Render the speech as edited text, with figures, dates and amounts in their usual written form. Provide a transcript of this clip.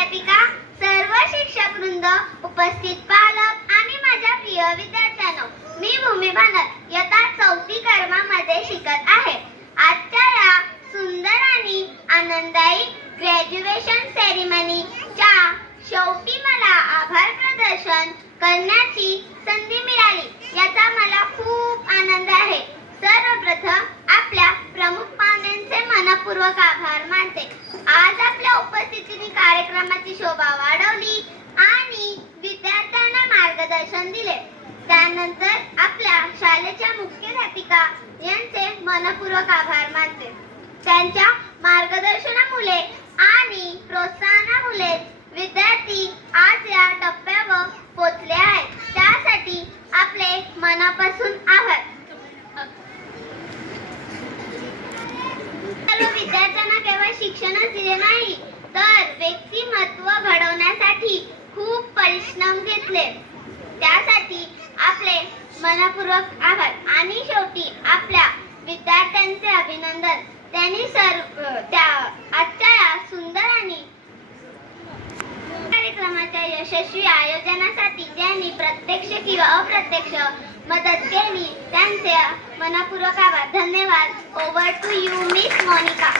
मुख्याध्यापिका, सर्व शिक्षक वृंद, उपस्थित पालक आणि माझ्या प्रिय विद्यार्थ्यांनो, मी भूमी बानर इयत्ता 4थी क्रमामध्ये शिकत आहे. आजच्या या सुंदर आणि आनंददायी ग्रॅज्युएशन सेरेमनीच्या शेवटी मला आभार प्रदर्शन करण्याची संधी मिळाली, याचा मला खूप आनंद आहे. सर्वप्रथम आपल्या प्रमुख पाहुण्यांचे मनपूर्वक आभार मानते. आज आपल्या उपस्थितीने कार्यक्रमाची शोभा वाढवली आणि विद्यार्थ्यांना मार्गदर्शन दिले. त्यानंतर आपल्या शाळेच्या मुख्याध्यापिका यांचे मनपूर्वक आभार मानते. त्यांच्या मार्गदर्शनामुळे आणि प्रोत्साहनामुळे विद्यार्थी आज या टप्प्यावर पोहोचले आहेत. त्यासाठी आपले मनापासून आभार. विद्यार्थ्यांना केवळ शिक्षणच दिले नाही, तर व्यक्तिमत्व घडवण्यासाठी खूप परिश्रम घेतले. त्यासाठी आपले मनपूर्वक आभार. आणि शेवटी आपल्या विद्यार्थ्यांचे अभिनंदन. त्यांनी आजच्या या सुंदर आणि कार्यक्रमाच्या यशस्वी आयोजनासाठी ज्यांनी प्रत्यक्ष किंवा अप्रत्यक्ष मदत केली, त्यांचे मनपूर्वक आभार. धन्यवाद. Over to you miss Monika.